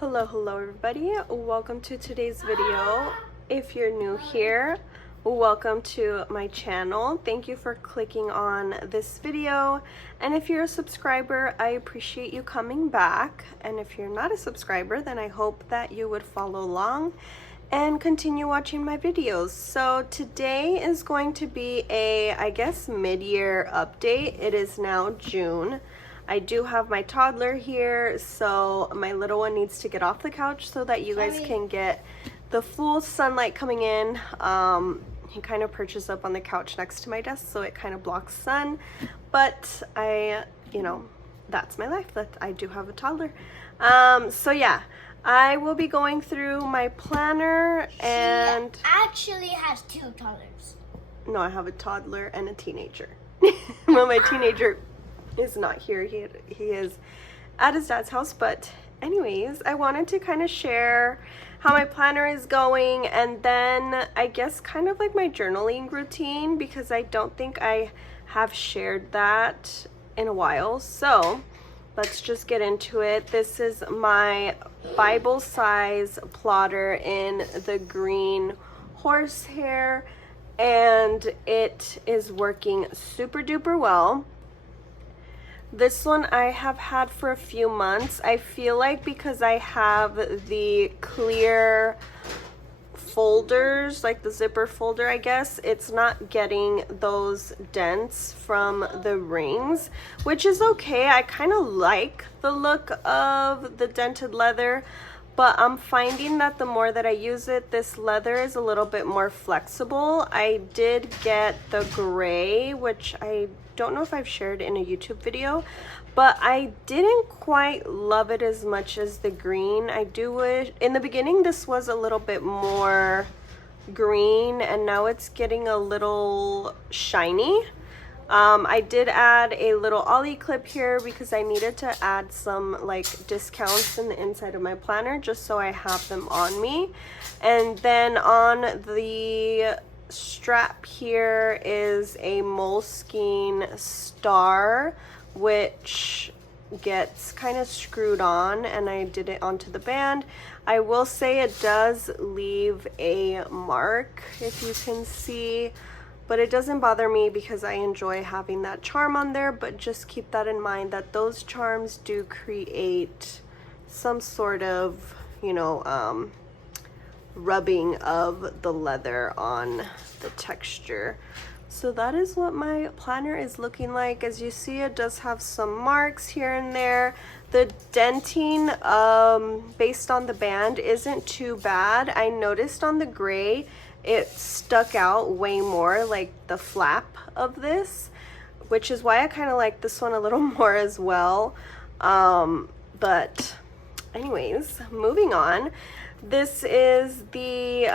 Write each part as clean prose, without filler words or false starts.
Hello everybody, welcome to today's video. If you're new here, welcome to my channel. Thank you for clicking on this video, and if you're a subscriber, I appreciate you coming back, and if you're not a subscriber, then I hope that you would follow along and continue watching my videos. So today is going to be a, I guess, mid-year update. It is now June. I do have my toddler here, so my little one needs to get off the couch so that you guys can get the full sunlight coming in. He kind of perches up on the couch next to my desk, so it kind of blocks sun, but that's my life, that I do have a toddler. So yeah, I will be going through my planner, and she actually has two toddlers. No, I have a toddler and a teenager. Well, my teenager is not here. He is at his dad's house, but anyways, I wanted to kind of share how my planner is going, and then I guess kind of like my journaling routine, because I don't think I have shared that in a while. So let's just get into it. This is my Bible size plotter in the green horsehair, and it is working super duper well. This one I have had for a few months. I feel like because I have the clear folders, like the zipper folder, I guess, it's not getting those dents from the rings, which is okay. I kind of like the look of the dented leather, but I'm finding that the more that I use it, this leather is a little bit more flexible. I did get the gray, which I don't know if I've shared in a YouTube video, but I didn't quite love it as much as the green. I do wish, in the beginning this was a little bit more green, and now it's getting a little shiny. I did add a little ollie clip here because I needed to add some like discounts in the inside of my planner, just so I have them on me. And then on the strap here is a Moleskine star, which gets kind of screwed on, and I did it onto the band. I will say it does leave a mark, if you can see, but it doesn't bother me because I enjoy having that charm on there. But just keep that in mind, that those charms do create some sort of, rubbing of the leather on the texture. So that is what my planner is looking like. As you see, it does have some marks here and there. The denting based on the band isn't too bad. I noticed on the gray it stuck out way more, like the flap of this, which is why I kind of like this one a little more as well. But anyways, moving on. This is the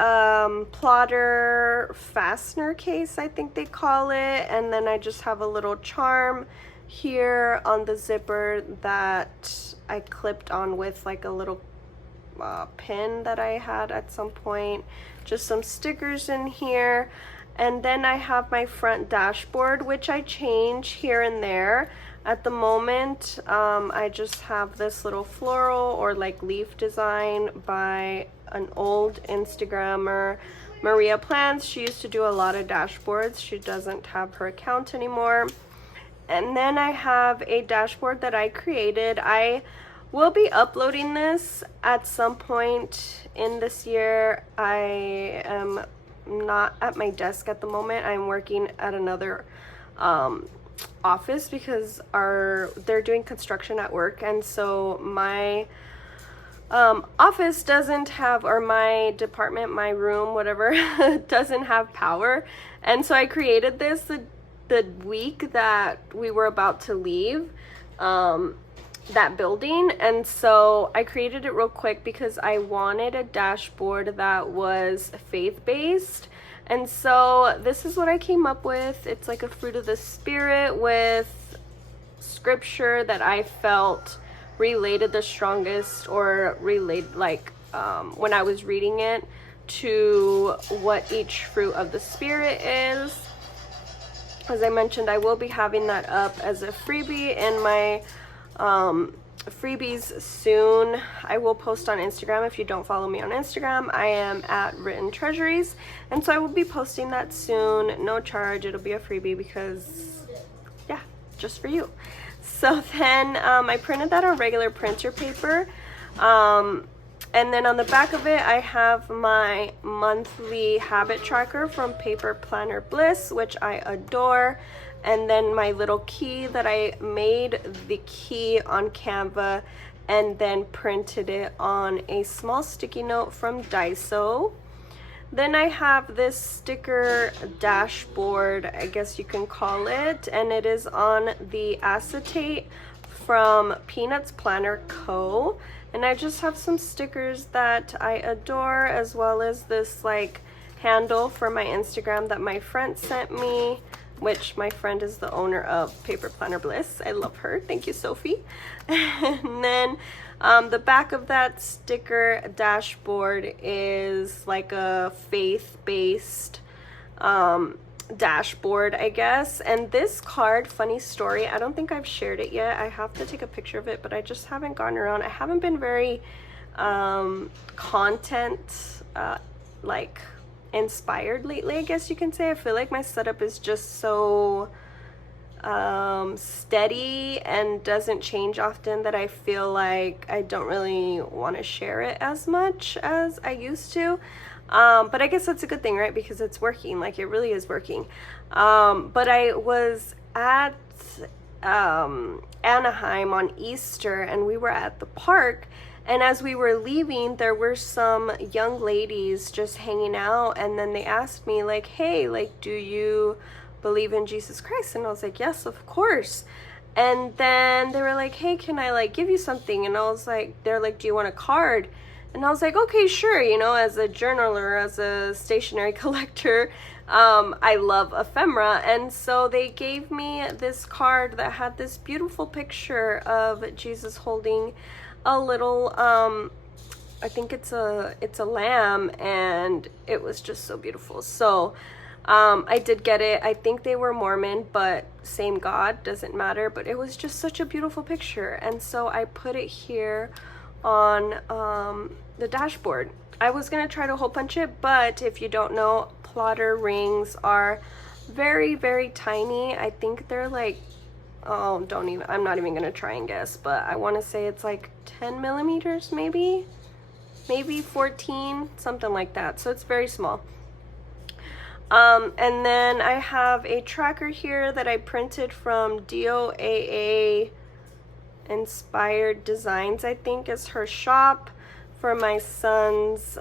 plotter fastener case, I think they call it, and then I just have a little charm here on the zipper that I clipped on with like a little pin that I had at some point. Just some stickers in here, and then I have my front dashboard, which I change here and there. At the moment, I just have this little floral or like leaf design by an old Instagrammer, Maria Plans. She used to do a lot of dashboards. She doesn't have her account anymore. And then I have a dashboard that I created. I will be uploading this at some point in this year. I am not at my desk at the moment. I'm working at another office because they're doing construction at work, and so my office doesn't have, or my department, my room, whatever, doesn't have power. And so I created this the week that we were about to leave that building, and so I created it real quick because I wanted a dashboard that was faith-based. And so this is what I came up with. It's like a fruit of the spirit with scripture that I felt related the strongest, or related like when I was reading it, to what each fruit of the spirit is. As I mentioned, I will be having that up as a freebie in my freebies soon. I will post on Instagram. If you don't follow me on Instagram, I am at Written Treasuries, and so I will be posting that soon. No charge. It'll be a freebie because, yeah, just for you. So then I printed that on regular printer paper. And then on the back of it, I have my monthly habit tracker from Paper Planner Bliss, which I adore. And then my little key that I made the key on Canva and then printed it on a small sticky note from Daiso. Then I have this sticker dashboard, I guess you can call it, and it is on the acetate from Peanuts Planner Co. And I just have some stickers that I adore, as well as this like handle for my Instagram that my friend sent me, which my friend is the owner of Paper Planner Bliss. I love her. Thank you, Sophie. And then the back of that sticker dashboard is like a faith-based dashboard, I guess. And this card, funny story, I don't think I've shared it yet. I have to take a picture of it, but I just haven't gotten around. I haven't been very content like inspired lately, I guess you can say. I feel like my setup is just so steady and doesn't change often that I feel like I don't really want to share it as much as I used to. But I guess that's a good thing, right? Because it's working, like it really is working. But I was at Anaheim on Easter, and we were at the park, and as we were leaving, there were some young ladies just hanging out, and then they asked me like, hey, like, do you believe in Jesus Christ? And I was like, yes, of course. And then they were like, hey, can I like give you something? And I was like, they're like, do you want a card? And I was like, okay, sure. You know, as a journaler, as a stationery collector, I love ephemera. And so they gave me this card that had this beautiful picture of Jesus holding a little, I think it's a lamb, and it was just so beautiful. So I did get it. I think they were Mormon, but same God, doesn't matter. But it was just such a beautiful picture. And so I put it here on the dashboard. I was gonna try to hole punch it, but if you don't know, plotter rings are very, very tiny. I think they're like, oh, I'm not even gonna try and guess, but I want to say it's like 10 millimeters, maybe 14, something like that. So it's very small. And then I have a tracker here that I printed from DOAA Inspired Designs, I think is her shop, for my son's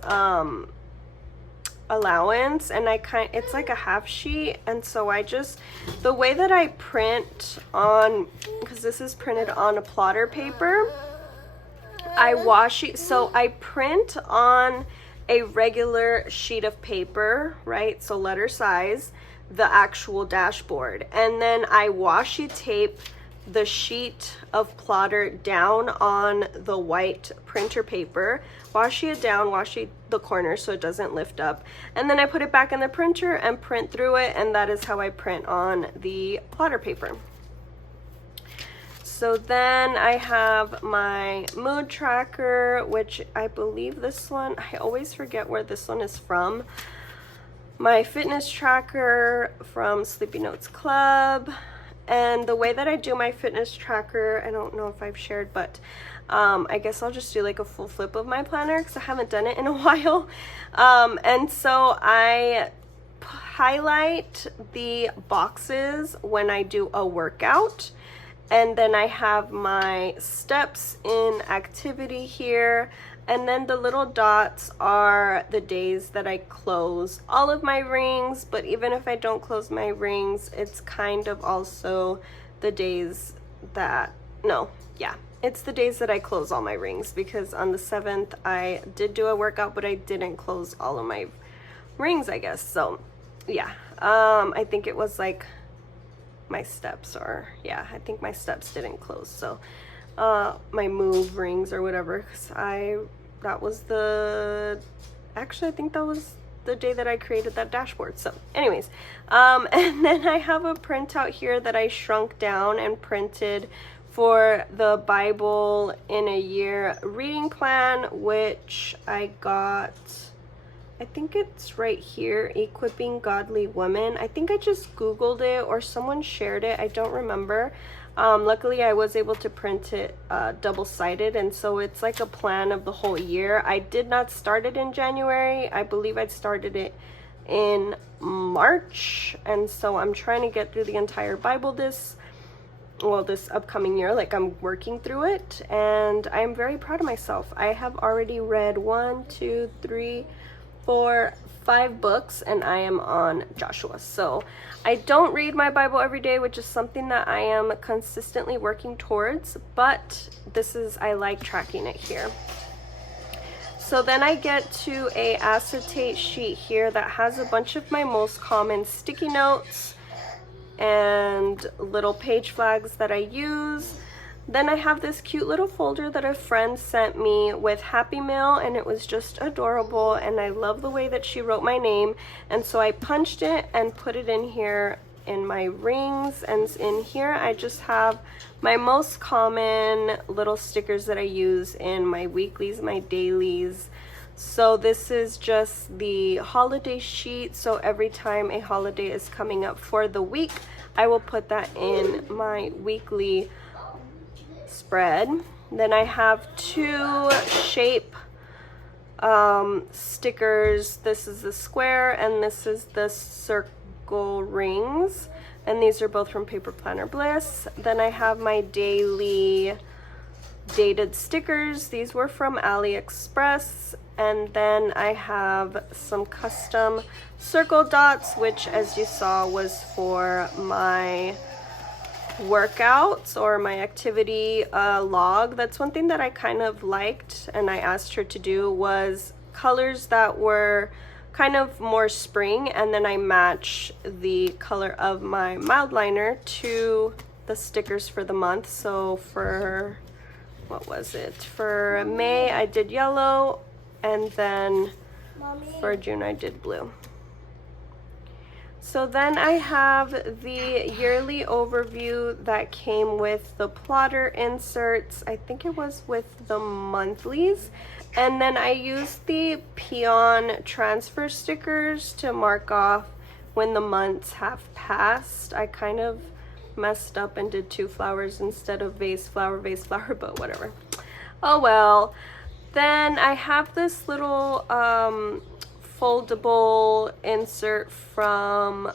allowance. And it's like a half sheet, and so I just, the way that I print on, because this is printed on a plotter paper, I wash it. So I print on a regular sheet of paper, right? So letter size, the actual dashboard, and then I washi tape the sheet of plotter down on the white printer paper, washi it down, washi the corner so it doesn't lift up, and then I put it back in the printer and print through it, and that is how I print on the plotter paper. So then I have my mood tracker, which I believe this one, I always forget where this one is from. My fitness tracker from slepynotesclub. And the way that I do my fitness tracker, I don't know if I've shared, but I guess I'll just do like a full flip of my planner because I haven't done it in a while. And so I highlight the boxes when I do a workout. And then I have my steps in activity here. And then the little dots are the days that I close all of my rings. But even if I don't close my rings, it's kind of also the days that, it's the days that I close all my rings, because on the 7th I did do a workout, but I didn't close all of my rings, I guess. So yeah, I think it was like my steps, or yeah, I think my steps didn't close. So my move rings or whatever, because I think that was the day that I created that dashboard. So anyways, and then I have a printout here that I shrunk down and printed for the Bible in a Year reading plan, which I got, I think it's right here, Equipping Godly Women. I think I just Googled it or someone shared it. I don't remember. Luckily, I was able to print it double-sided, and so it's like a plan of the whole year. I did not start it in January. I believe I started it in March, and so I'm trying to get through the entire Bible this upcoming year. Like, I'm working through it, and I'm very proud of myself. I have already read 1, 2, 3, 4, 5 books, and I am on Joshua. So I don't read my Bible every day, which is something that I am consistently working towards, but I like tracking it here. So then I get to a acetate sheet here that has a bunch of my most common sticky notes and little page flags that I use. Then I have this cute little folder that a friend sent me with Happy Mail, and it was just adorable, and I love the way that she wrote my name, and so I punched it and put it in here in my rings. And in here I just have my most common little stickers that I use in my weeklies, my dailies. So this is just the holiday sheet, so every time a holiday is coming up for the week, I will put that in my weekly spread. Then I have 2 shape stickers. This is the square and this is the circle rings, and these are both from Paper Planner Bliss. Then I have my daily dated stickers. These were from AliExpress. And then I have some custom circle dots, which, as you saw, was for my workouts or my activity log. That's one thing that I kind of liked and I asked her to do, was colors that were kind of more spring, and then I match the color of my mild liner to the stickers for the month. So for, what was it, for May I did yellow, and then for June I did blue. So then I have the yearly overview that came with the plotter inserts. I think it was with the monthlies. And then I used the peon transfer stickers to mark off when the months have passed. I kind of messed up and did 2 flowers instead of vase flower, but whatever. Oh well. Then I have this little foldable insert from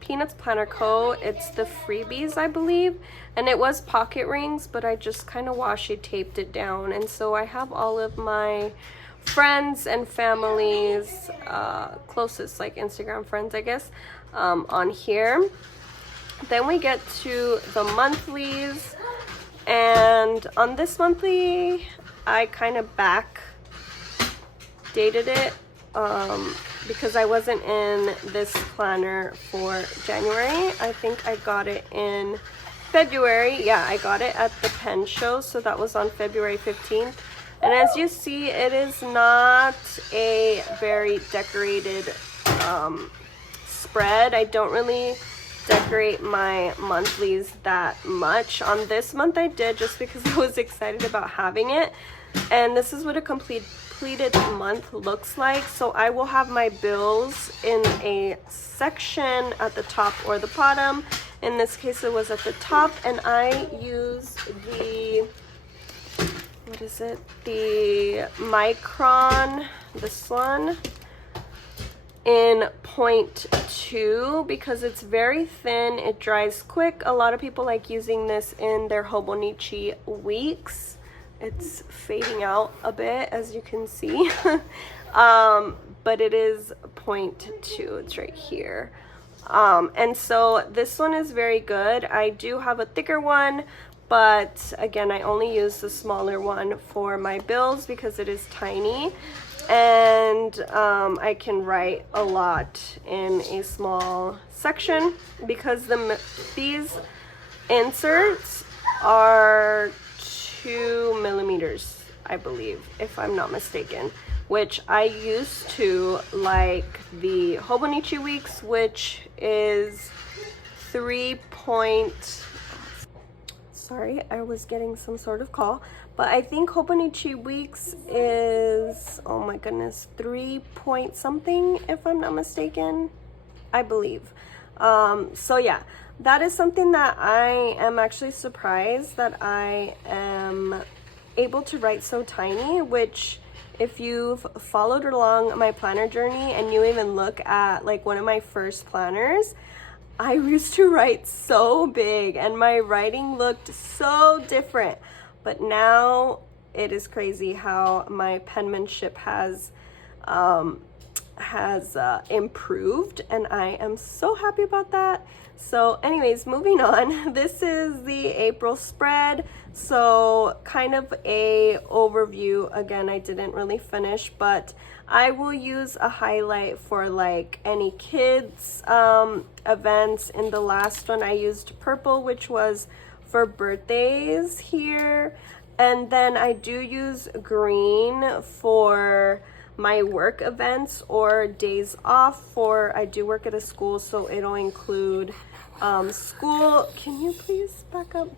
Peanuts Planner Co. It's the freebies, I believe, and it was pocket rings, but I just kind of washi taped it down. And so I have all of my friends and families, closest, like Instagram friends, I guess, on here. Then we get to the monthlies, and on this monthly I kind of back dated it because I wasn't in this planner for January. I think I got it in February. Yeah, I got it at the pen show, so that was on February 15th. And as you see, it is not a very decorated spread. I don't really decorate my monthlies that much. On this month I did, just because I was excited about having it, and this is what a completed month looks like. So I will have my bills in a section at the top or the bottom. In this case it was at the top, and I use the, what is it, the Micron, this one, in 0.2 because it's very thin, it dries quick. A lot of people like using this in their Hobonichi weeks. It's fading out a bit, as you can see. But it is 0.2, it's right here. And so this one is very good. I do have a thicker one, but again, I only use the smaller one for my bills because it is tiny. And I can write a lot in a small section because these inserts are 2 millimeters, I believe, if I'm not mistaken, which I used to like the Hobonichi weeks, which is 3. sorry, I was getting some sort of call. But I think Hobonichi weeks is, oh my goodness, 3 point something, if I'm not mistaken, I believe. So yeah, that is something that I am actually surprised that I am able to write so tiny, which if you've followed along my planner journey and you even look at like one of my first planners, I used to write so big and my writing looked so different. But now it is crazy how my penmanship has improved, and I am so happy about that. So anyways, moving on, this is the April spread. So kind of a overview. Again, I didn't really finish, but I will use a highlight for like any kids events. In the last one I used purple, which was for birthdays here, and then I do use green for my work events or days off. For I do work at a school, so it'll include school. Can you please back up?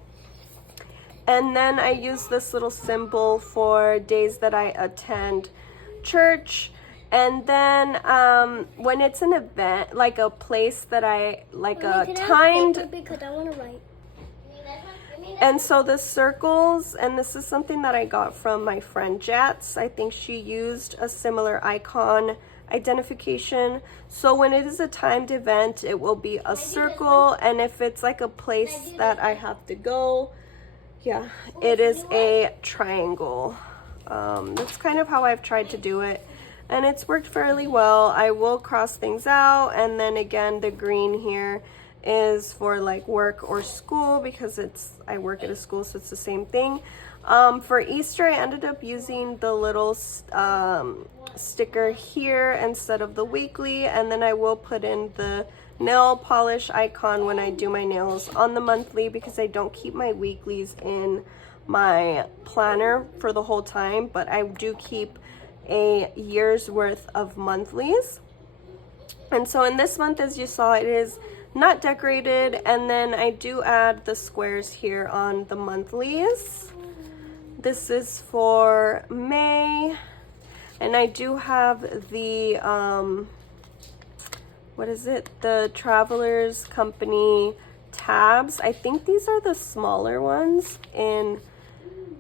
And then I use this little symbol for days that I attend church. And then when it's an event, like a place that I like, a timed, because I want to write. and so the circles, and this is something that I got from my friend Jats. I think she used a similar icon identification. So when it is a timed event, it will be a circle, and if it's like a place that I have to go, yeah, it is a triangle. That's kind of how I've tried to do it, and it's worked fairly well. I will cross things out, and then again, the green here is for like work or school, because I work at a school, so it's the same thing. For Easter, I ended up using the little sticker here instead of the weekly, and then I will put in the nail polish icon when I do my nails on the monthly, because I don't keep my weeklies in my planner for the whole time, but I do keep a year's worth of monthlies. And so in this month, as you saw, it is not decorated, and then I do add the squares here on the monthlies. This is for May, and I do have the what is it, the Travelers Company tabs. I think these are the smaller ones in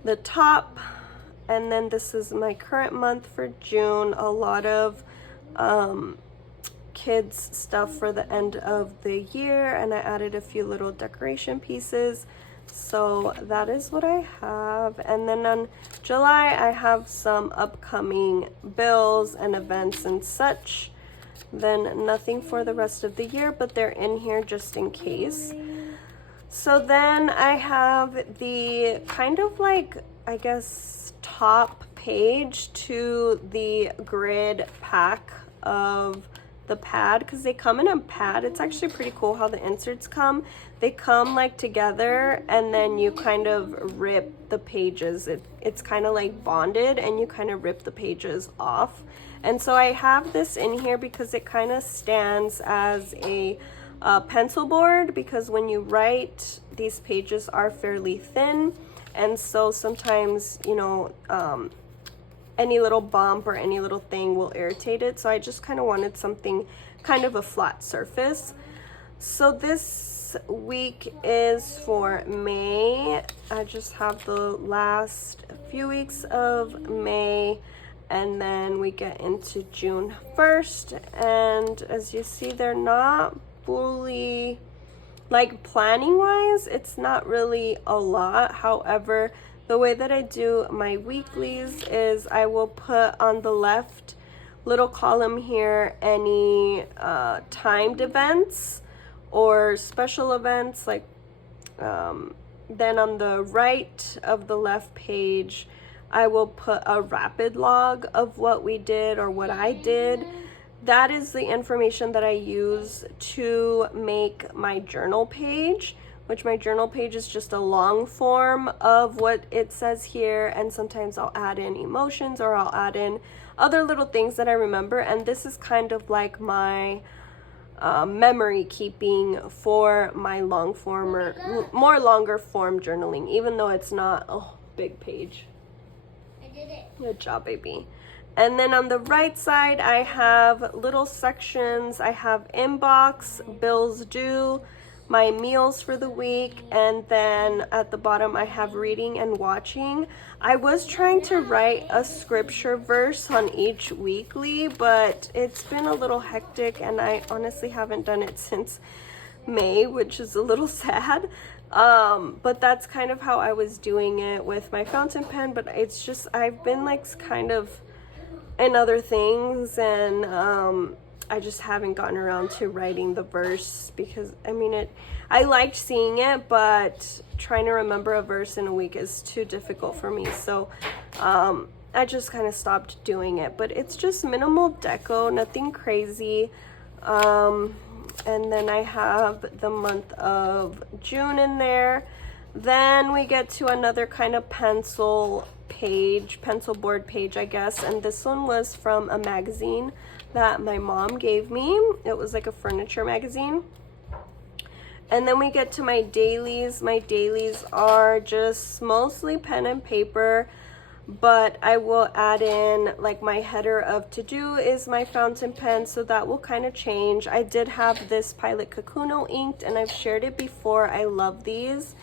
the top, and then this is my current month for June. A lot of kids stuff for the end of the year, and I added a few little decoration pieces. So that is what I have. And then on July, I have some upcoming bills and events and such. Then nothing for the rest of the year, but they're in here just in case. So then I have the kind of like, I guess, top page to the grid pack of the pad, because they come in a pad. It's actually pretty cool how the inserts come. They come like together, and then you kind of rip the pages. It's kind of like bonded, and you kind of rip the pages off. And so I have this in here because it kind of stands as a pencil board, because when you write, these pages are fairly thin, and so sometimes, you know, any little bump or any little thing will irritate it. So I just kind of wanted something kind of a flat surface. So this week is for May. I just have the last few weeks of May, and then we get into June 1st. And as you see, they're not fully, like, planning wise, it's not really a lot. However, the way that I do my weeklies is I will put on the left little column here any timed events or special events, like then on the right of the left page I will put a rapid log of what we did or what I did. That is the information that I use to make my journal page, which my journal page is just a long form of what it says here, and sometimes I'll add in emotions or I'll add in other little things that I remember. And this is kind of like my memory keeping for my long form or more longer form journaling, even though it's not a big page. I did it. Good job, baby. And then on the right side, I have little sections. I have inbox, bills due, my meals for the week, and then at the bottom I have reading and watching. I was trying to write a scripture verse on each weekly, but it's been a little hectic and I honestly haven't done it since May, which is a little sad. But that's kind of how I was doing it with my fountain pen, but it's just, I've been like kind of in other things, and I just haven't gotten around to writing the verse because I mean I liked seeing it, but trying to remember a verse in a week is too difficult for me. So I just kind of stopped doing it, but it's just minimal deco, nothing crazy. And then I have the month of June in there. Then we get to another kind of pencil board page, I guess. And this one was from a magazine that my mom gave me. It was like a furniture magazine. And then we get to my dailies. My dailies are just mostly pen and paper, but I will add in like my header of to do is my fountain pen, so that will kind of change. I did have this Pilot Kakuno inked and I've shared it before. I love these.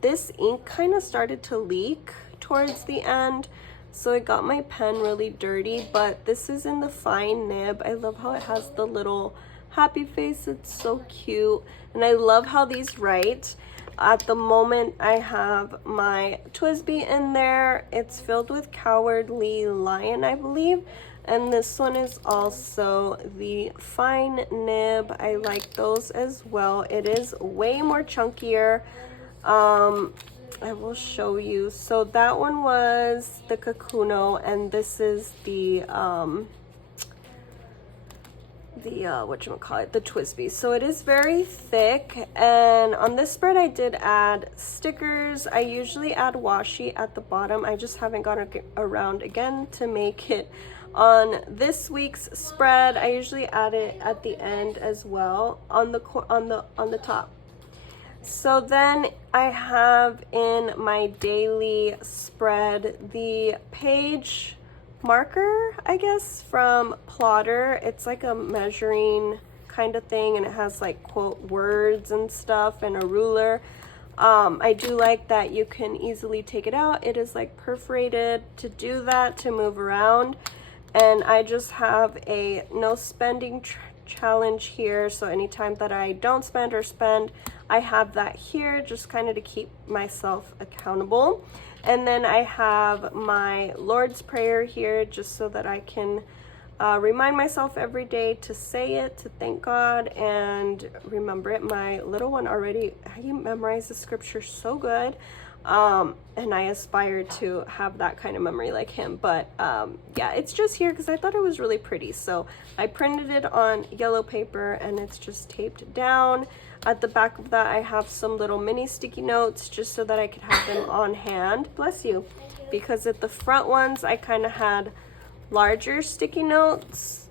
This ink kind of started to leak towards the end, so it got my pen really dirty, but this is in the fine nib. I love how it has the little happy face. It's so cute, and I love how these write. At the moment I have my Twisby in there. It's filled with Cowardly Lion, I believe, and this one is also the fine nib. I like those as well. It is way more chunkier. I will show you. So that one was the Kakuno, and this is the whatchamacallit, the Twisby. So it is very thick, and on this spread I did add stickers. I usually add washi at the bottom. I just haven't gotten around again to make it on this week's spread. I usually add it at the end as well on the top. So then I have in my daily spread the page marker, I guess, from Plotter. It's like a measuring kind of thing, and it has like quote words and stuff and a ruler. I do like that you can easily take it out. It is like perforated to do that, to move around. And I just have a no spending challenge here, so anytime that I don't spend or spend, I have that here just kind of to keep myself accountable. And then I have my Lord's Prayer here just so that I can remind myself every day to say it, to thank God and remember it. My little one already, he memorized the scripture so good, and I aspire to have that kind of memory like him. But yeah, it's just here because I thought it was really pretty, so I printed it on yellow paper and it's just taped down. At the back of that I have some little mini sticky notes just so that I could have them on hand. Bless you. Because at the front ones I kind of had larger sticky notes.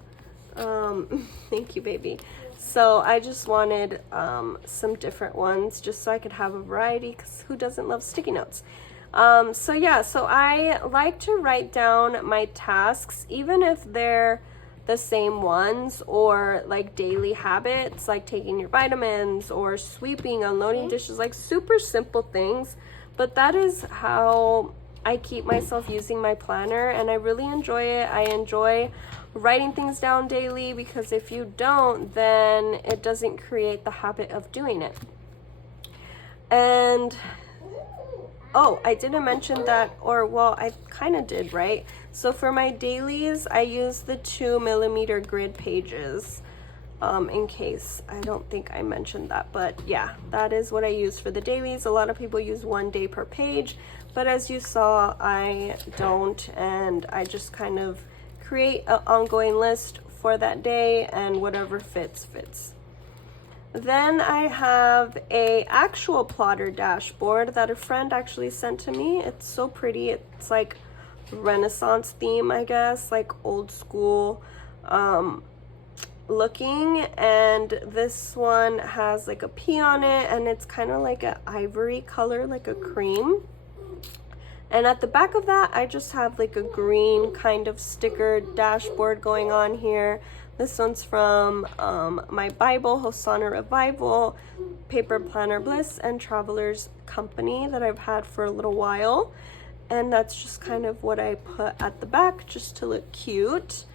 Thank you, baby. So I just wanted some different ones just so I could have a variety, because who doesn't love sticky notes? So yeah, so I like to write down my tasks, even if they're the same ones, or like daily habits like taking your vitamins or sweeping, unloading dishes, like super simple things. But that is how I keep myself using my planner, and I really enjoy it. I enjoy writing things down daily, because if you don't, then it doesn't create the habit of doing it. And oh, I didn't mention that, or well, I kind of did, right? So for my dailies, I use the 2mm grid pages, in case I don't think I mentioned that. But yeah, that is what I use for the dailies. A lot of people use 1 day per page, but as you saw, I don't, and I just kind of create an ongoing list for that day, and whatever fits. Then I have a actual plotter dashboard that a friend actually sent to me. It's so pretty. It's like Renaissance theme, I guess, like old school. looking, and this one has like a P on it, and it's kind of like an ivory color, like a cream. And at the back of that, I just have like a green kind of sticker dashboard going on here. This one's from my Bible, Hosanna Revival, Paper Planner Bliss, and Traveler's Company that I've had for a little while. And that's just kind of what I put at the back just to look cute.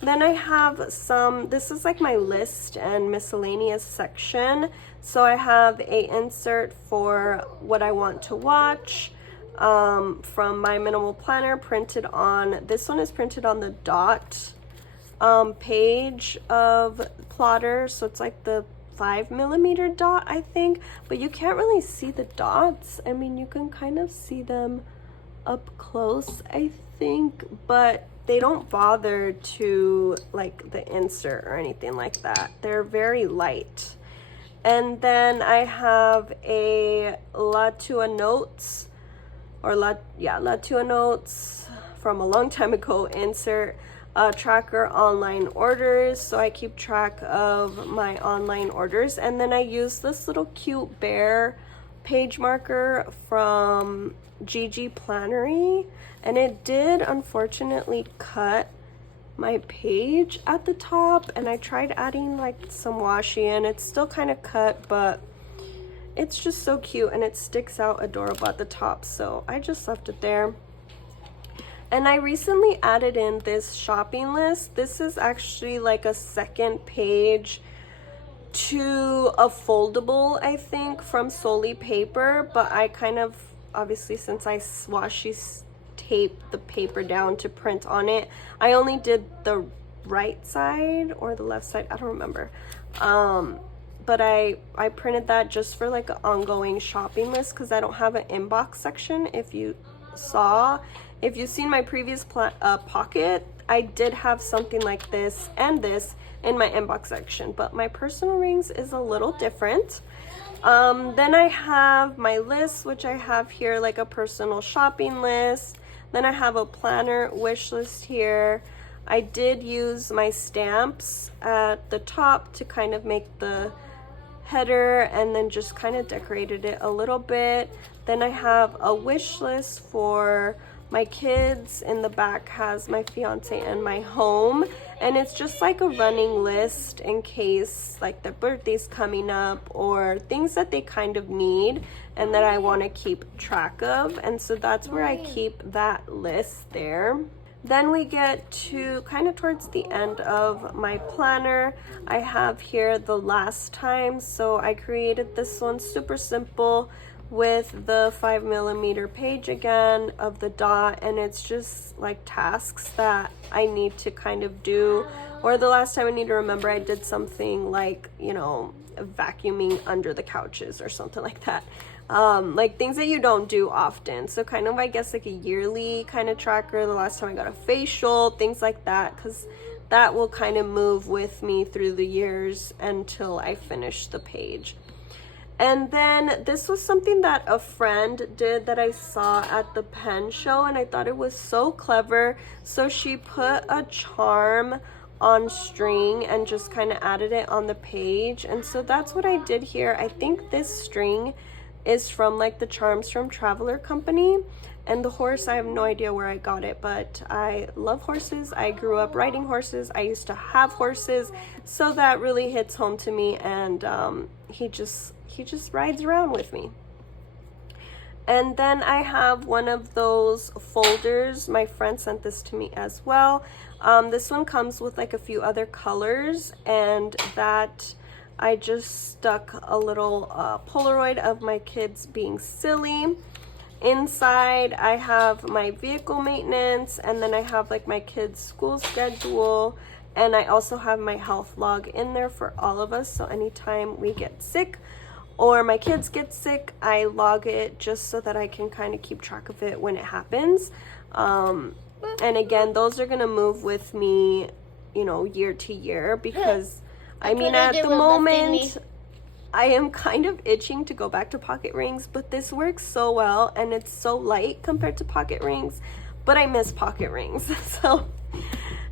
Then I have some, this is like my list and miscellaneous section. So I have a insert for what I want to watch from my minimal planner, printed on, this one is printed on the dot page of plotter. So it's like the 5mm dot, I think, but you can't really see the dots. I mean, you can kind of see them up close, I think, but they don't bother to like the insert or anything like that. They're very light. And then I have a Latua Notes, or Latua Notes from a long time ago insert, tracker online orders. So I keep track of my online orders. And then I use this little cute bear page marker from Gigi Plannery, and it did unfortunately cut my page at the top, and I tried adding like some washi and it's still kind of cut, but it's just so cute and it sticks out adorable at the top, so I just left it there. And I recently added in this shopping list. This is actually like a second page to a foldable, I think, from Solely Paper, but I kind of, obviously since I washi taped the paper down to print on it, I only did the right side or the left side, I don't remember, but I printed that just for like an ongoing shopping list because I don't have an inbox section. If you've seen my previous pocket, I did have something like this and this in my inbox section, but my personal rings is a little different. Then I have my list, which I have here like a personal shopping list. Then I have a planner wish list here. I did use my stamps at the top to kind of make the header, and then just kind of decorated it a little bit. Then I have a wish list for my kids. In the back has my fiance and my home, and it's just like a running list in case like their birthday's coming up or things that they kind of need and that I want to keep track of, and so that's where I keep that list there. Then we get to kind of towards the end of my planner. I have here the last time, so I created this one super simple with the 5mm page again of the dot, and it's just like tasks that I need to kind of do, or the last time I need to remember I did something like, you know, vacuuming under the couches or something like that, like things that you don't do often. So kind of, I guess, like a yearly kind of tracker, the last time I got a facial, things like that, because that will kind of move with me through the years until I finish the page. And then this was something that a friend did that I saw at the pen show, and I thought it was so clever. So she put a charm on string and just kind of added it on the page, and so that's what I did here. I think this string is from like the Charms from Traveler Company, and the horse, I have no idea where I got it, but I love horses. I grew up riding horses. I used to have horses, so that really hits home to me, and he just rides around with me. And then I have one of those folders. My friend sent this to me as well. This one comes with like a few other colors, and that I just stuck a little Polaroid of my kids being silly. Inside I have my vehicle maintenance, and then I have like my kids' school schedule, and I also have my health log in there for all of us. So anytime we get sick or my kids get sick, I log it just so that I can kind of keep track of it when it happens. And again, those are gonna move with me, you know, year to year, because I mean, at the moment I am kind of itching to go back to pocket rings, but this works so well and it's so light compared to pocket rings, but I miss pocket rings.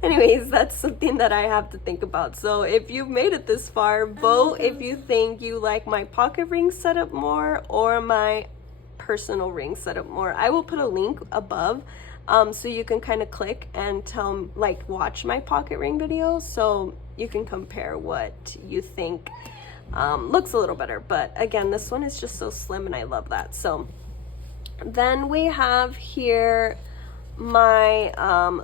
anyways, that's something that I have to think about. So if you've made it this far, vote if you think you like my pocket ring setup more or my personal ring setup more. I will put a link above so you can kind of click and watch my pocket ring video, so you can compare what you think looks a little better. But again, this one is just so slim and I love that. So then we have here my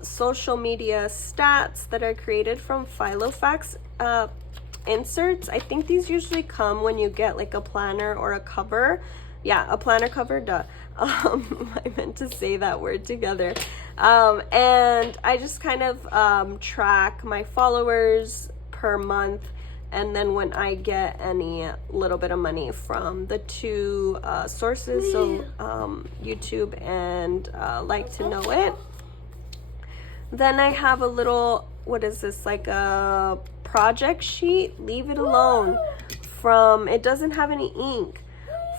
social media stats that are created from Filofax inserts. I think these usually come when you get like a planner or a cover. Yeah, a planner cover, duh. I meant to say that word together. And I just kind of track my followers per month, and then when I get any little bit of money from the two sources, so YouTube and Like to Know It. Then I have a little, what is this, like a project sheet, Leave It Alone, from, it doesn't have any ink,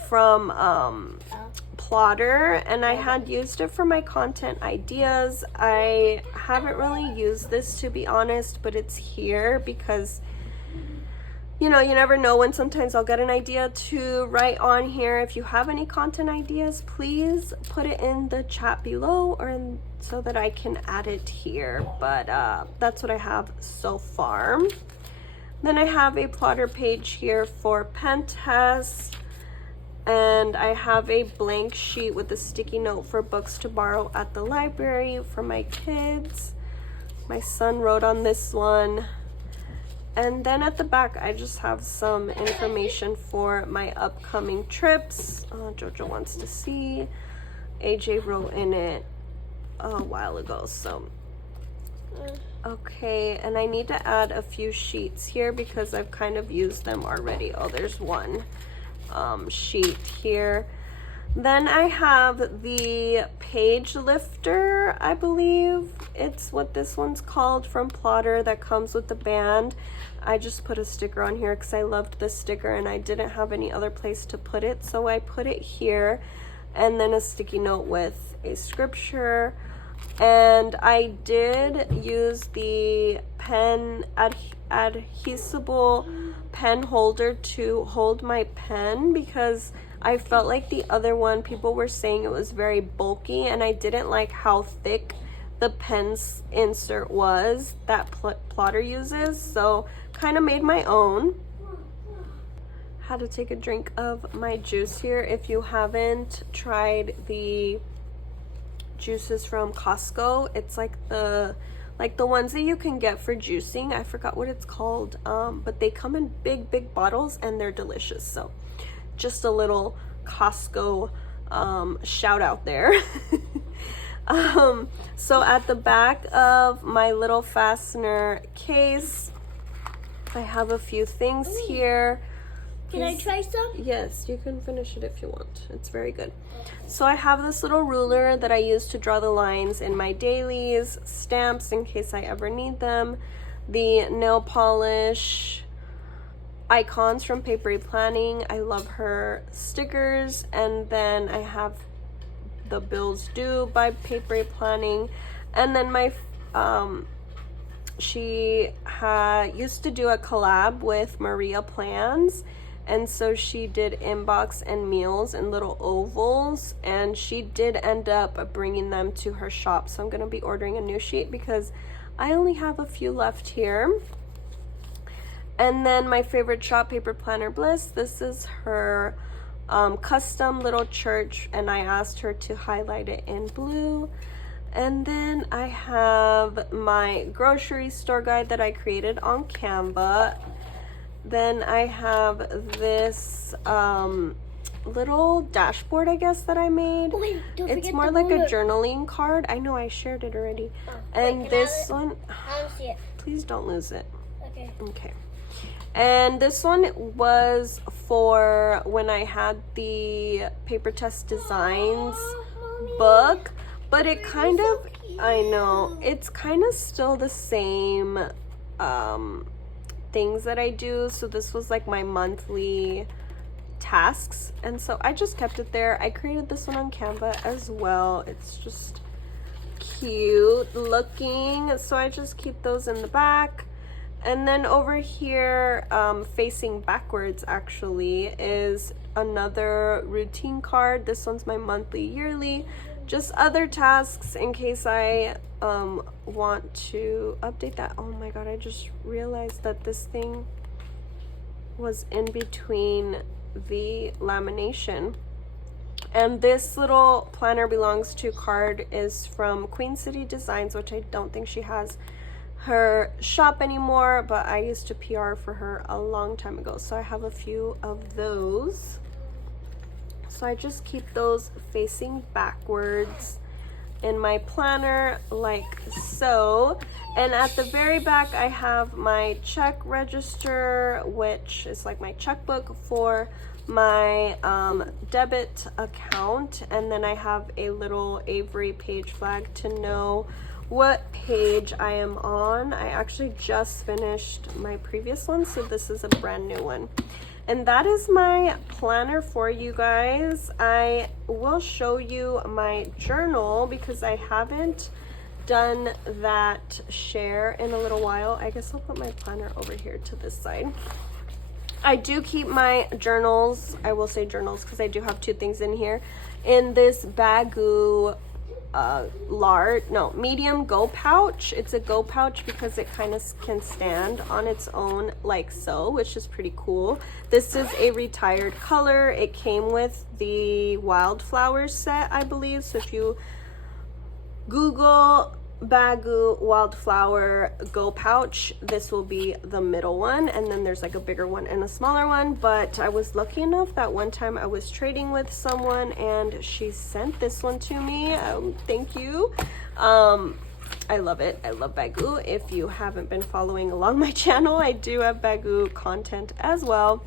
from Plotter, and I had used it for my content ideas. I haven't really used this, to be honest, but it's here because, you know, you never know when sometimes I'll get an idea to write on here. If you have any content ideas, please put it in the chat below so that I can add it here. But that's what I have so far. Then I have a plotter page here for pen test. And I have a blank sheet with a sticky note for books to borrow at the library for my kids. My son wrote on this one. And then at the back, I just have some information for my upcoming trips. Jojo wants to see. AJ wrote in it a while ago, so. Okay, and I need to add a few sheets here because I've kind of used them already. Oh, there's one sheet here. Then I have the page lifter, I believe it's what this one's called, from Plotter, that comes with the band. I just put a sticker on here because I loved this sticker and I didn't have any other place to put it, so I put it here, and then a sticky note with a scripture. And I did use the pen adhesible pen holder to hold my pen because I felt like the other one, people were saying it was very bulky, and I didn't like how thick the pen's insert was that Plotter uses, so kind of made my own. Had to take a drink of my juice here. If you haven't tried the juices from Costco, it's like the ones that you can get for juicing. I forgot what it's called, but they come in big bottles and they're delicious. So just a little Costco shout out there. So at the back of my little fastener case, I have a few things here. Can I try some? Yes, you can finish it if you want. It's very good. So I have this little ruler that I use to draw the lines in my dailies, stamps in case I ever need them, the nail polish icons from Papery Planning. I love her stickers. And then I have the Bills Due by Papery Planning. And then my she used to do a collab with Maria Plans, and so she did inbox and meals in little ovals, and she did end up bringing them to her shop. So I'm going to be ordering a new sheet because I only have a few left here. And then my favorite shop, Paper Planner Bliss. This is her custom little church, and I asked her to highlight it in blue. And then I have my grocery store guide that I created on Canva. Then I have this little dashboard, I guess, that I made. Oh, wait, it's more like a journaling card. I know, I shared it already. Oh, and wait, this one, I don't see it. please don't lose it. Okay. Okay. And this one was for when I had the Paper Test Designs book, but it kind of, I know, it's kind of still the same things that I do. So this was like my monthly tasks, and so I just kept it there. I created this one on Canva as well. It's just cute looking. So I just keep those in the back. And then over here, facing backwards actually, is another routine card. This one's my monthly, yearly, just other tasks in case I want to update that. Oh my god, I just realized that this thing was in between the lamination. And this little planner belongs to card is from Queen City Designs, which I don't think she has her shop anymore, but I used to PR for her a long time ago, so I have a few of those. So I just keep those facing backwards in my planner like so. And at the very back I have my check register, which is like my checkbook for my debit account, and then I have a little Avery page flag to know what page I am on. I actually just finished my previous one, so this is a brand new one. And that is my planner for you guys. I will show you my journal because I haven't done that share in a little while. I guess I'll put my planner over here to this side. I do keep my journals, I will say journals because I do have two things in here, in this Baggu medium go pouch. It's a go pouch because it kind of can stand on its own like so, which is pretty cool. This is a retired color. It came with the wildflowers set, I believe. So if you Google Baggu wildflower go pouch, this will be the middle one, and then there's like a bigger one and a smaller one. But I was lucky enough that one time I was trading with someone and she sent this one to me. Thank you. I love it. I love Baggu. If you haven't been following along my channel, I do have Baggu content as well,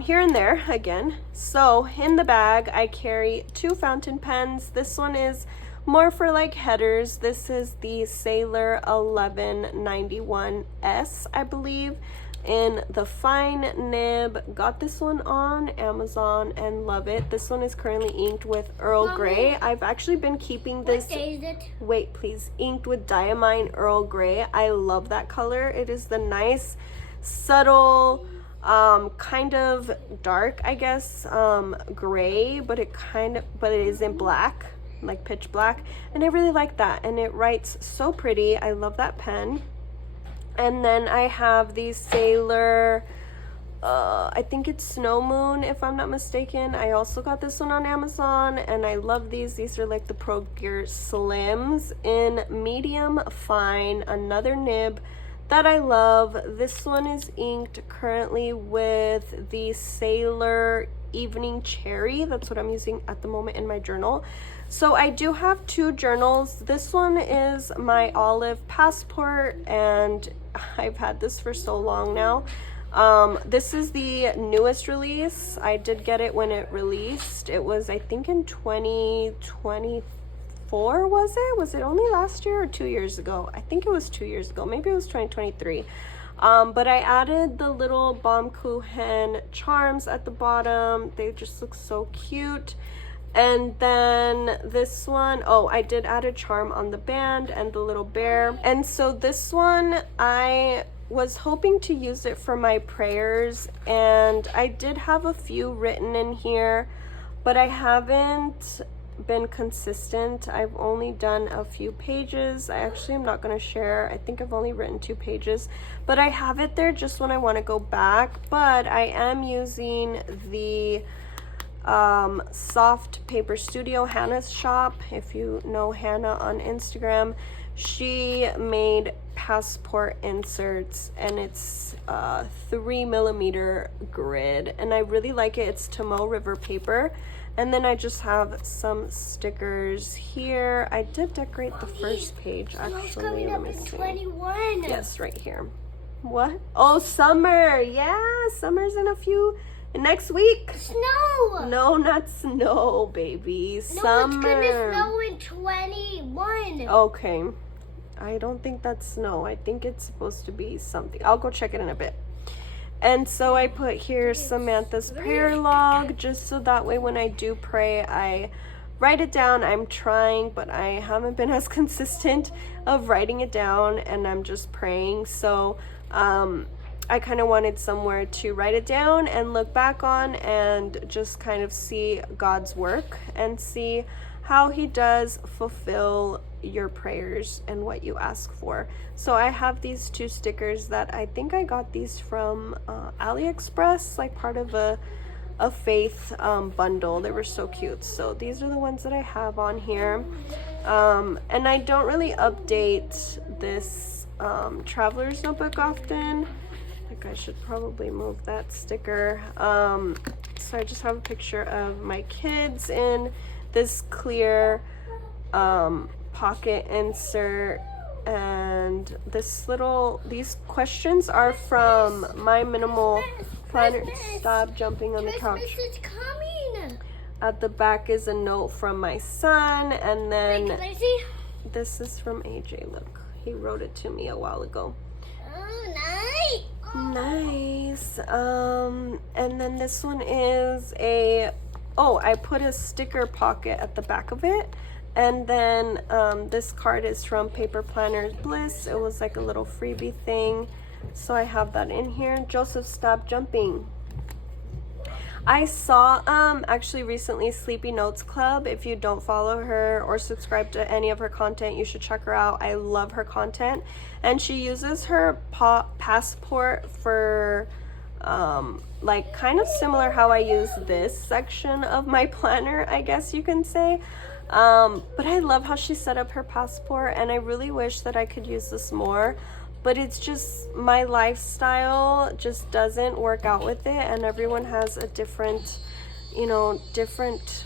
here and there again. So in the bag I carry two fountain pens. This one is more for like headers. This is the Sailor 1191S, I believe, in the fine nib. Got this one on Amazon and love it. This one is currently inked with Earl Grey. I've actually been keeping this. What day is it? Wait, please. Inked with Diamine Earl Grey. I love that color. It is the nice, subtle, kind of dark, I guess, gray, but it isn't black, like pitch black, and I really like that, and it writes so pretty. I love that pen. And then I have the Sailor, I think it's Snow Moon if I'm not mistaken. I also got this one on Amazon and I love these. These are like the Pro Gear Slims in medium fine, another nib that I love. This one is inked currently with the Sailor Evening Cherry. That's what I'm using at the moment in my journal. So I do have two journals. This one is my Olive Passport, and I've had this for so long now. This is the newest release. I did get it when it released. It was, I think, in 2024, was it? Was it only last year or 2 years ago? I think it was 2 years ago. Maybe it was 2023. But I added the little Baumkuchen charms at the bottom. They just look so cute. And then this one, oh, I did add a charm on the band and the little bear. And so this one, I was hoping to use it for my prayers, and I did have a few written in here, but I haven't been consistent. I've only done a few pages. I actually am not going to share. I think I've only written 2 pages, but I have it there just when I want to go back. But I am using the Soft Paper Studio, Hannah's shop. If you know Hannah on Instagram, she made passport inserts, and it's 3mm grid, and I really like it. It's Tomoe River paper. And then I just have some stickers here. I did decorate the first page actually. Let me see. 21. Yes, right here. What? Oh, summer. Yeah, summer's in next week. Snow. No, not snow, baby. No, Summer. it's gonna snow in 21. Okay. I don't think that's snow. I think it's supposed to be something. I'll go check it in a bit. And so I put here Samantha's prayer log, just so that way when I do pray, I write it down. I'm trying, but I haven't been as consistent of writing it down, and I'm just praying. So I kind of wanted somewhere to write it down and look back on and just kind of see God's work and see how he does fulfill your prayers and what you ask for. So I have these 2 stickers that I think I got these from AliExpress, like part of a faith bundle. They were so cute. So these are the ones that I have on here. And I don't really update this traveler's notebook often. Like, I should probably move that sticker. So I just have a picture of my kids in this clear pocket insert, and these questions are from my minimal planner. Stop jumping on the couch. Christmas is coming. At the back is a note from my son, and then Wait, can I see? this is from AJ. Look, he wrote it to me a while ago. Oh, nice. Nice. And then this one is I put a sticker pocket at the back of it. And then this card is from Paper Planners Bliss. It was like a little freebie thing. So I have that in here. Joseph, stop jumping. I saw actually recently slepynotesclub. If you don't follow her or subscribe to any of her content, you should check her out. I love her content. And she uses her passport for like kind of similar how I use this section of my planner, I guess you can say. But I love how she set up her passport, and I really wish that I could use this more. But it's just my lifestyle just doesn't work out with it, and everyone has a different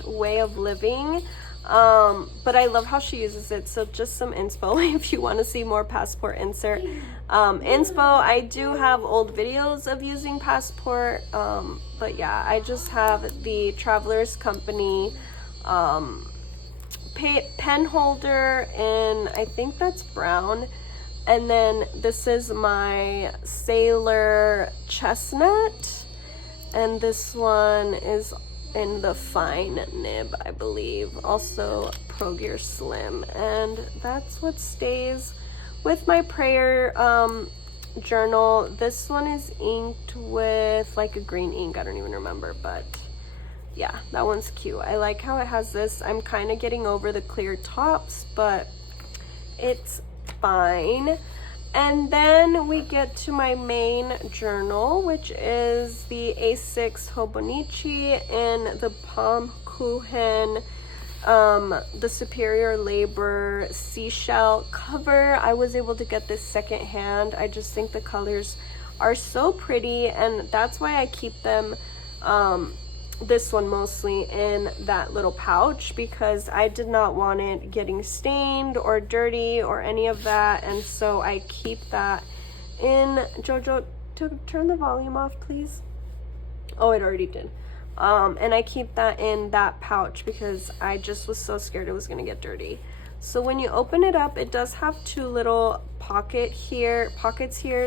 way of living. But I love how she uses it. So just some inspo if you want to see more passport insert inspo. I do have old videos of using passport, but yeah, I just have the Travelers Company pen holder, and I think that's brown. And then this is my Sailor Chestnut, and this one is in the fine nib, I believe. Also Pro Gear Slim, and that's what stays with my prayer journal. This one is inked with like a green ink. I don't even remember, but yeah, that one's cute. I like how it has this. I'm kind of getting over the clear tops, but it's fine. And then we get to my main journal, which is the A6 Hobonichi in the Palm Kuchen, the Superior Labor seashell cover. I was able to get this secondhand. I just think the colors are so pretty, and that's why I keep them this one mostly in that little pouch, because I did not want it getting stained or dirty or any of that, and so I keep that in. Jojo, turn the volume off, please. Oh, it already did. And I keep that in that pouch because I just was so scared it was gonna get dirty. So when you open it up, it does have 2 little pockets here.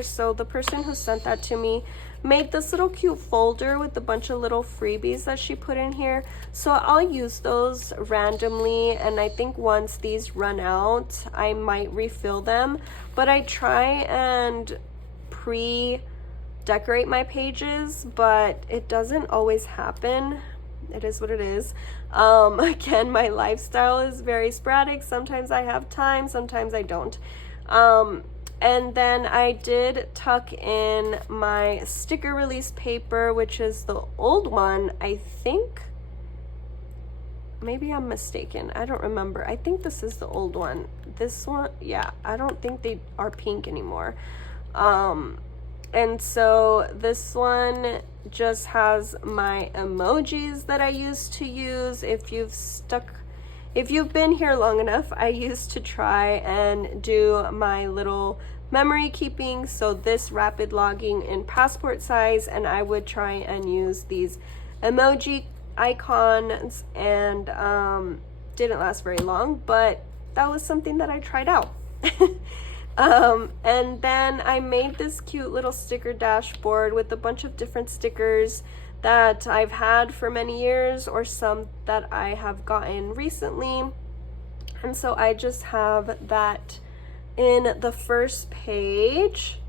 So the person who sent that to me made this little cute folder with a bunch of little freebies that she put in here. So I'll use those randomly, and I think once these run out, I might refill them. But I try and pre-decorate my pages, but it doesn't always happen. It is what it is. Again, my lifestyle is very sporadic. Sometimes I have time, sometimes I don't. And then I did tuck in my sticker release paper, which is the old one, I think. Maybe I'm mistaken. I don't remember. I think this is the old one. This one, yeah, I don't think they are pink anymore. And so this one just has my emojis that I used to use. If you've been here long enough, I used to try and do my little memory keeping. So this rapid logging in passport size, and I would try and use these emoji icons, and didn't last very long, but that was something that I tried out. And then I made this cute little sticker dashboard with a bunch of different stickers that I've had for many years or some that I have gotten recently. And so I just have that in the first page.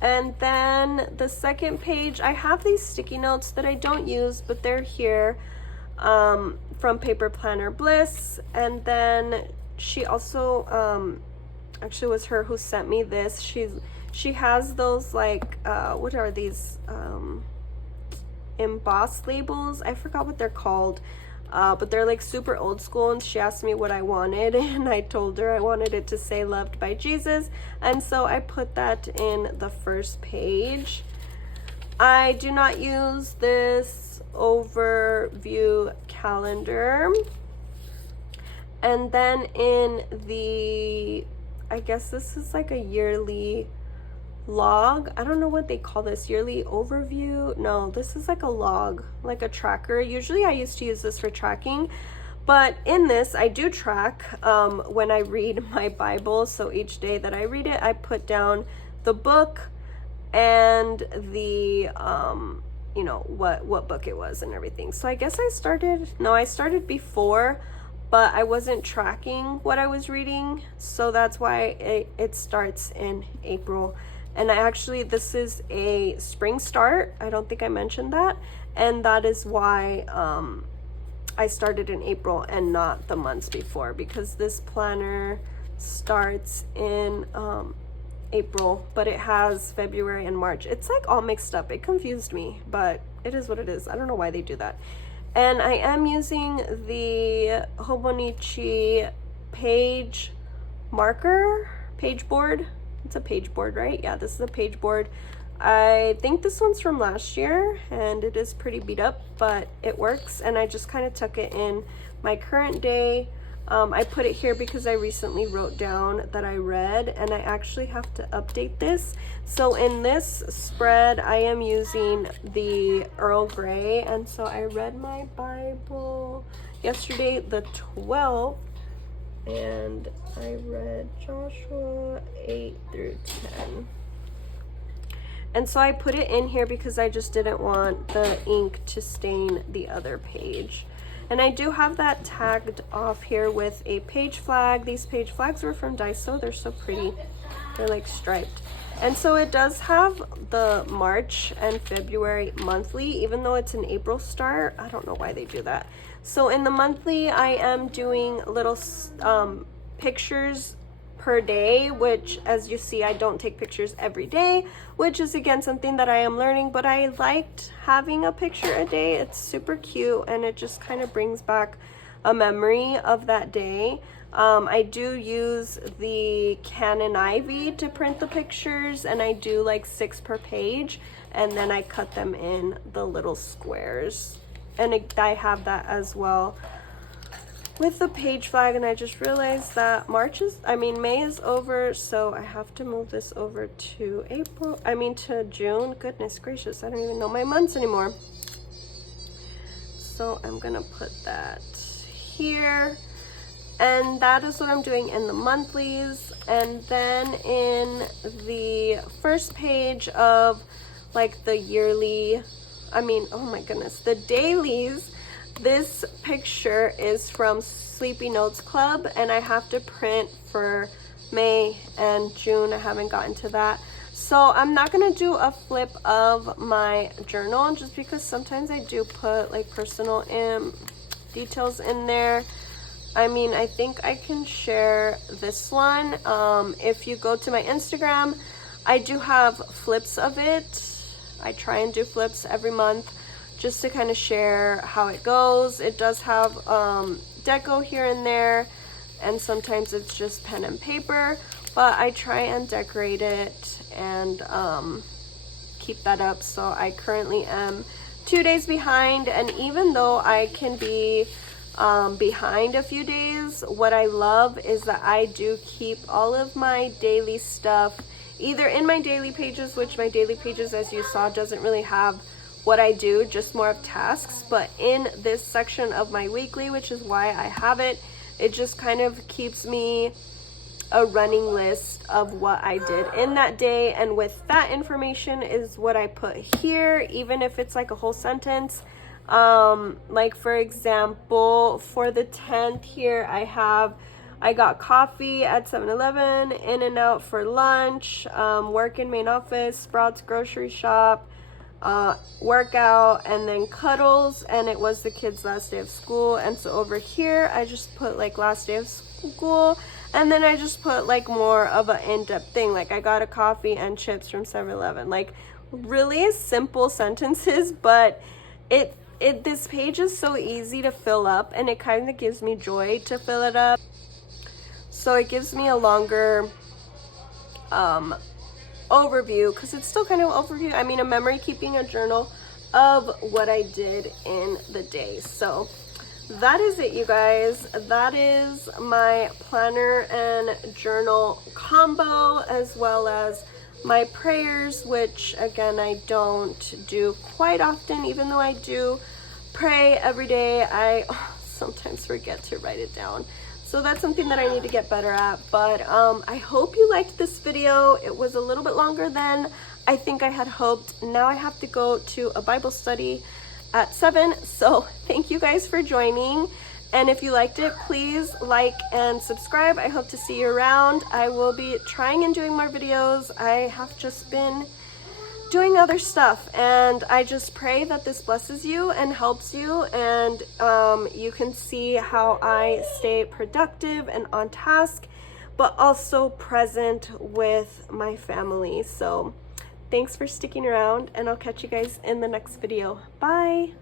And then the second page, I have these sticky notes that I don't use, but they're here from Paper Planner Bliss. And then she also, actually was her who sent me this. She has those like, what are these, embossed labels? I forgot what they're called. But they're like super old school, and she asked me what I wanted, and I told her I wanted it to say loved by Jesus, and so I put that in the first page. I do not use this overview calendar. And then in the, I guess this is like a yearly log. I don't know what they call this, yearly overview. No, this is like a log, like a tracker. Usually I used to use this for tracking, but in this I do track when I read my Bible. So each day that I read it, I put down the book and the you know, what book it was and everything. So I guess I started before, but I wasn't tracking what I was reading, so that's why it starts in April. And this is a spring start. I don't think I mentioned that. And that is why I started in April and not the months before, because this planner starts in April, but it has February and March. It's like all mixed up. It confused me, but it is what it is. I don't know why they do that. And I am using the Hobonichi page board. It's a page board, right? Yeah, this is a page board. I think this one's from last year, and it is pretty beat up, but it works. And I just kind of tuck it in my current day. I put it here because I recently wrote down that I read, and I actually have to update this. So in this spread, I am using the Earl Grey, and so I read my Bible yesterday, the 12th, and I read Joshua 8 through 10. And so I put it in here because I just didn't want the ink to stain the other page. And I do have that tagged off here with a page flag. These page flags were from Daiso. They're so pretty. They're like striped. And so it does have the March and February monthly, even though it's an April start. I don't know why they do that. So in the monthly, I am doing little pictures per day, which, as you see, I don't take pictures every day, which is again something that I am learning, but I liked having a picture a day. It's super cute, and it just kind of brings back a memory of that day. I do use the Canon Ivy to print the pictures, and I do like 6 per page, and then I cut them in the little squares. And I have that as well with the page flag. And I just realized that May is over, so I have to move this over to to June. Goodness gracious, I don't even know my months anymore. So I'm gonna put that here. And that is what I'm doing in the monthlies. And then in the first page of like the yearly, the dailies, this picture is from slepynotesclub, and I have to print for May and June. I haven't gotten to that. So I'm not gonna do a flip of my journal, just because sometimes I do put like personal details in there. I think I can share this one. If you go to my Instagram, I do have flips of it. I try and do flips every month just to kind of share how it goes. It does have deco here and there, and sometimes it's just pen and paper, but I try and decorate it and keep that up. So I currently am 2 days behind, and even though I can be behind a few days, what I love is that I do keep all of my daily stuff either in my daily pages, which my daily pages, as you saw, doesn't really have what I do, just more of tasks, but in this section of my weekly, which is why I have it, it just kind of keeps me a running list of what I did in that day, and with that information is what I put here, even if it's like a whole sentence. Like for example, for the 10th here, I got coffee at 7-Eleven, In-N-Out for lunch, work in main office, Sprouts grocery shop, workout, and then cuddles, and it was the kids' last day of school. And so over here I just put like last day of school, and then I just put like more of an in-depth thing, like I got a coffee and chips from 7-Eleven. Like really simple sentences, but this page is so easy to fill up, and it kind of gives me joy to fill it up. So it gives me a longer overview, because it's still kind of overview. I mean, a memory keeping a journal of what I did in the day. So that is it, you guys. That is my planner and journal combo, as well as my prayers, which again I don't do quite often, even though I do pray every day. I sometimes forget to write it down. So that's something that I need to get better at. But I hope you liked this video. It was a little bit longer than I think I had hoped. Now I have to go to a Bible study at 7. So thank you guys for joining. And if you liked it, please like and subscribe. I hope to see you around. I will be trying and doing more videos. I have just been doing other stuff, and I just pray that this blesses you and helps you, and you can see how I stay productive and on task, but also present with my family. So thanks for sticking around, and I'll catch you guys in the next video. Bye.